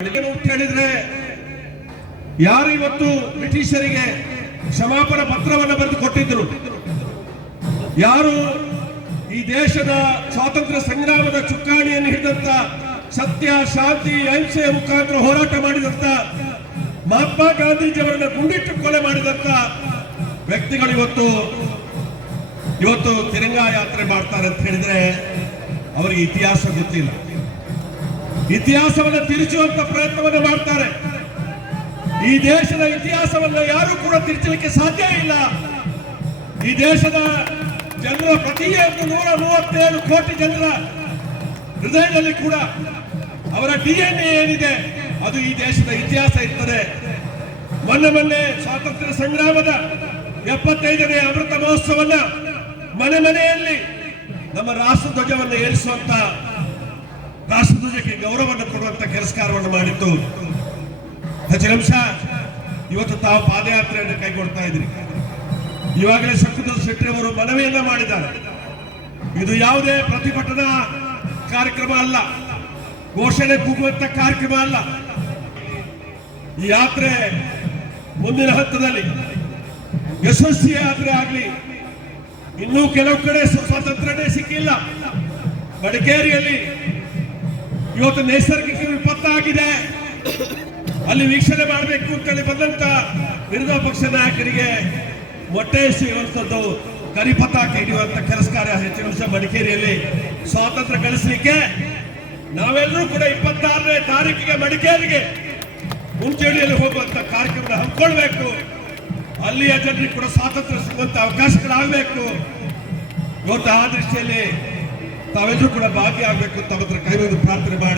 ಹೇಳಿದ್ರೆ ಯಾರು ಇವತ್ತು ಬ್ರಿಟಿಷರಿಗೆ ಕ್ಷಮಾಪಣಾ ಪತ್ರವನ್ನು ಬರೆದು ಕೊಟ್ಟಿದ್ರು, ಯಾರು ಈ ದೇಶದ ಸ್ವಾತಂತ್ರ್ಯ ಸಂಗ್ರಾಮದ ಚುಕ್ಕಾಣಿಯನ್ನು ಹಿಡಿದಂತ ಸತ್ಯ ಶಾಂತಿ ಅಹಿಂಸೆಯ ಮುಖಾಂತರ ಹೋರಾಟ ಮಾಡಿದಂತ ಮಹಾತ್ಮ ಗಾಂಧೀಜಿಯವರನ್ನ ಗುಂಡಿಟ್ಟು ಕೊಲೆ ಮಾಡಿದಂತ ವ್ಯಕ್ತಿಗಳು ಇವತ್ತು ತಿರಂಗಾ ಯಾತ್ರೆ ಮಾಡ್ತಾರೆ ಅಂತ ಹೇಳಿದ್ರೆ ಅವರಿಗೆ ಇತಿಹಾಸ ಗೊತ್ತಿಲ್ಲ. ಇತಿಹಾಸವನ್ನು ತಿರುಚುವಂತ ಪ್ರಯತ್ನವನ್ನು ಮಾಡ್ತಾರೆ. ಈ ದೇಶದ ಇತಿಹಾಸವನ್ನು ಯಾರು ಕೂಡ ತಿರುಚಲಿಕ್ಕೆ ಸಾಧ್ಯ ಇಲ್ಲ. ಈ ದೇಶದ ಜನರ ಪ್ರತಿಯೊಂದು 137 ಕೋಟಿ ಜನರ ಹೃದಯದಲ್ಲಿ ಕೂಡ ಅವರ DNA ಏನಿದೆ ಅದು ಈ ದೇಶದ ಇತಿಹಾಸ ಇರ್ತದೆ. ಮೊನ್ನೆ ಸ್ವಾತಂತ್ರ್ಯ ಸಂಗ್ರಾಮದ 75ನೇ ಅಮೃತ ಮಹೋತ್ಸವನ್ನ ಮನೆ ಮನೆಯಲ್ಲಿ ನಮ್ಮ ರಾಷ್ಟ್ರಧ್ವಜವನ್ನು ಏರಿಸುವಂತ, ರಾಷ್ಟ್ರಧ್ವಜಕ್ಕೆ ಗೌರವವನ್ನು ಕೊಡುವಂತ ಕೆಲಸ ಕಾರ್ಯವನ್ನು ಮಾಡಿತ್ತು. ನಿಮಿಷ ಇವತ್ತು ತಾವು ಪಾದಯಾತ್ರೆಯನ್ನು ಕೈಗೊಳ್ತಾ ಇದ್ರಿ. ಇವಾಗಲೇ ಶಂಕುದರ್ ಶೆಟ್ಟಿ ಅವರು ಮನವಿಯನ್ನ ಮಾಡಿದ್ದಾರೆ. ಇದು ಯಾವುದೇ ಪ್ರತಿಭಟನಾ ಕಾರ್ಯಕ್ರಮ ಅಲ್ಲ, ಘೋಷಣೆ ಕೂಗುವಂತ ಕಾರ್ಯಕ್ರಮ ಅಲ್ಲ. ಈ ಯಾತ್ರೆ ಮುಂದಿನ ಹಂತದಲ್ಲಿ ಯಶಸ್ವಿ ಯಾತ್ರೆ ಆಗಲಿ. ಇನ್ನೂ ಕೆಲವು ಕಡೆ ಸ್ವಾತಂತ್ರ್ಯನೇ ಸಿಕ್ಕಿಲ್ಲ. ಮಡಿಕೇರಿಯಲ್ಲಿ ಇವತ್ತು ನೈಸರ್ಗಿಕ ವಿಪತ್ತಾಗಿದೆ, ಅಲ್ಲಿ ವೀಕ್ಷಣೆ ಮಾಡಬೇಕು ಅಂತೇಳಿ ಬಂದಂತ ವಿರೋಧ ಪಕ್ಷ ನಾಯಕರಿಗೆ ಮೊಟ್ಟೆ ಸಿಗುವಂಥದ್ದು, ಕರಿಪತಾಕ ಹಿಡಿಯುವಂತ ಕೆಲಸ ಕಾರ್ಯ ಹೆಚ್ಚಿನ ನಿಮಿಷ ಮಡಿಕೇರಿಯಲ್ಲಿ ಸ್ವಾತಂತ್ರ್ಯ ಗಳಿಸಲಿಕ್ಕೆ ನಾವೆಲ್ಲರೂ ಕೂಡ 26ನೇ ತಾರೀಕಿಗೆ ಮಡಿಕೇರಿಗೆ ಮುಂಚೂಣಿಯಲ್ಲಿ ಹೋಗುವಂತ ಕಾರ್ಯಕ್ರಮ ಹಮ್ಮಿಕೊಳ್ಬೇಕು. ಅಲ್ಲಿಯ ಜನರಿಗೆ ಕೂಡ ಸ್ವಾತಂತ್ರ್ಯ ಸಿಗುವಂತ ಅವಕಾಶಗಳಾಗಬೇಕು. ಇವತ್ತು ಆ ದೃಷ್ಟಿಯಲ್ಲಿ ತಾವೆಲ್ಲರೂ ಕೂಡ ಭಾಗಿಯಾಗಬೇಕು ಅಂತ ಕೈ ಮುಗಿದು ಪ್ರಾರ್ಥನೆ ಮಾಡಿ